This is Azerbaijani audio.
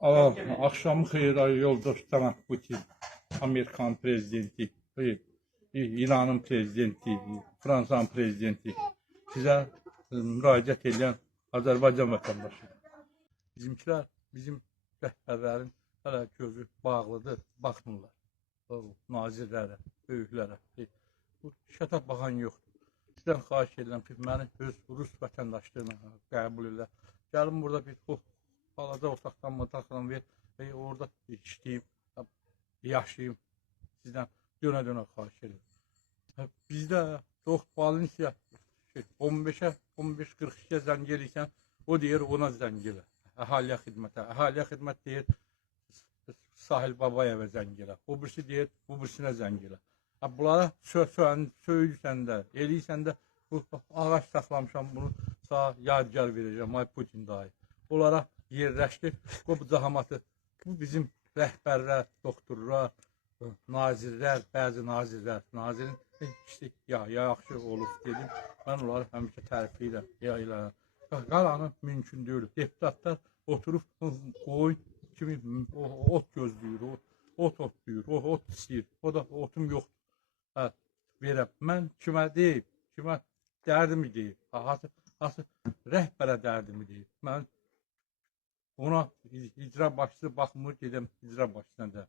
Akşamı xeyir ay yoldaş cənab Putin, Amerikan prezidenti, İranın prezidenti, Fransanın prezidenti, sizə müraciət edən Azərbaycan vətəndaşı. Bizimkilər, bizim rəhbərlərin hələ gözü bağlıdır, baxmırlar. Nazirlərə, böyüklərə. Bu şəta baxan yoxdur. Sizdən xahiş edirəm ki, məni öz Rus vətəndaşlığına qəbul edər. Gəlin burada bir balaca otaqdan mıtaqdan ver və orada işləyim, yaşayayım. Sizdən dönə-dönə xahiş edirəm. Bizdə Valensiya 15-ə, 15-42-ə zəng eləyirsən, o deyir ona zəng elə. Əhaliyə xidmətə. Əhaliyə xidmət deyir Sahil Babayevə zəng elə. O birisi deyir, bu birisinə zəng elə. Bunlara söyləyirsən də, eləyirsən də, bu ağac saxlamışam, bunu sağ yadigar verəcəm, ay Putin dayı. Onlara yerləşdir, bu zahamatı, bu bizim rəhbərlər, doktorlar, nazirlər, bəzi nazirlər, nazirin işte, yaxşı olub dedim, mən onları həmişə tərifləyirəm, qalanı mümkün deyil. Deputatlar oturub qoyun kimi ot gözləyir, ot otlayır, ot istəyir, o da otum yoxdur, verəm. Mən kimə deyib, kimə dərdimi deyib, rəhbərə dərdimi deyib, mən ona icra başçısı baxmır, gedəm icra başçısına da.